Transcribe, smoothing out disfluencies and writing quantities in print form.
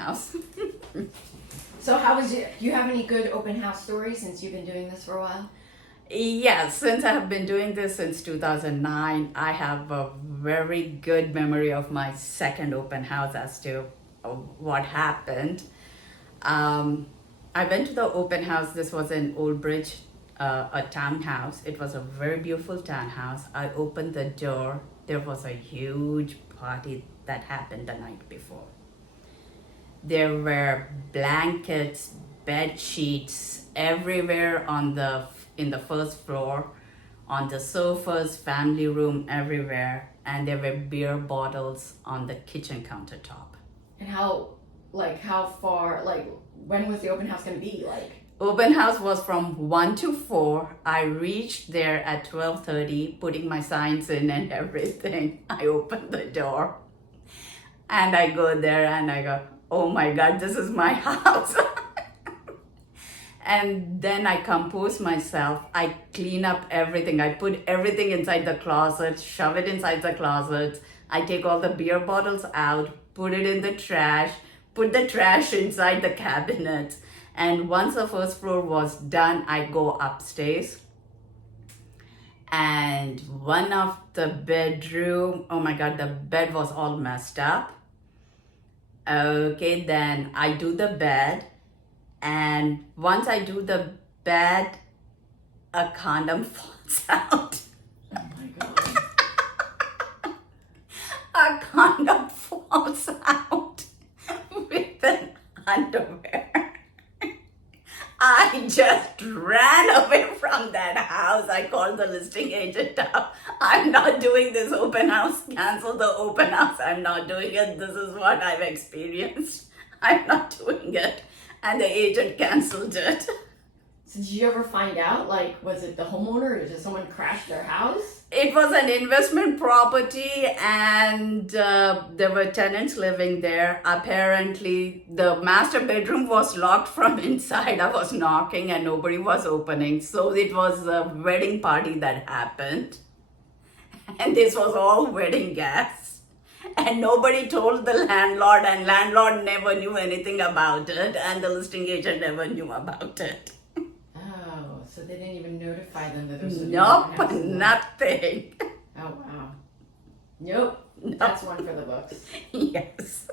house. So how was it? Do you have any good open house stories since you've been doing this for a while? Yes, since I have been doing this since 2009, I have a very good memory of my second open house as to what happened. I went to the open house. This was in Old Bridge, a townhouse. It was a very beautiful townhouse. I opened the door. There was a huge party that happened the night before. There were blankets, bed sheets everywhere in the first floor, on the sofas, family room, everywhere, and there were beer bottles on the kitchen countertop. And how far, when was the open house going to be? Open house was from 1 to 4. I reached there at 12:30, putting my signs in and everything. I opened the door and I go there and I go, oh my God, this is my house. And then I compose myself. I clean up everything. I put everything inside the closet, shove it inside the closet. I take all the beer bottles out, put it in the trash, put the trash inside the cabinet. And once the first floor was done, I go upstairs. And one of the bedroom, oh my God, the bed was all messed up. Okay, then I do the bed. And once I do the bed, a condom falls out. Oh my God. A condom falls out with an underwear. I just ran away from that house. I called the listing agent up. I'm not doing this open house. Cancel the open house. I'm not doing it. This is what I've experienced. I'm not doing it. And the agent canceled it. So did you ever find out, was it the homeowner or did someone crash their house? It was an investment property and there were tenants living there. Apparently, the master bedroom was locked from inside. I was knocking and nobody was opening. So it was a wedding party that happened. And this was all wedding gas. And nobody told the landlord, and landlord never knew anything about it, and the listing agent never knew about it. Oh, so they didn't even notify them that there's a new Nope, open house? nothing. Oh, wow. Nope. That's one for the books. Yes.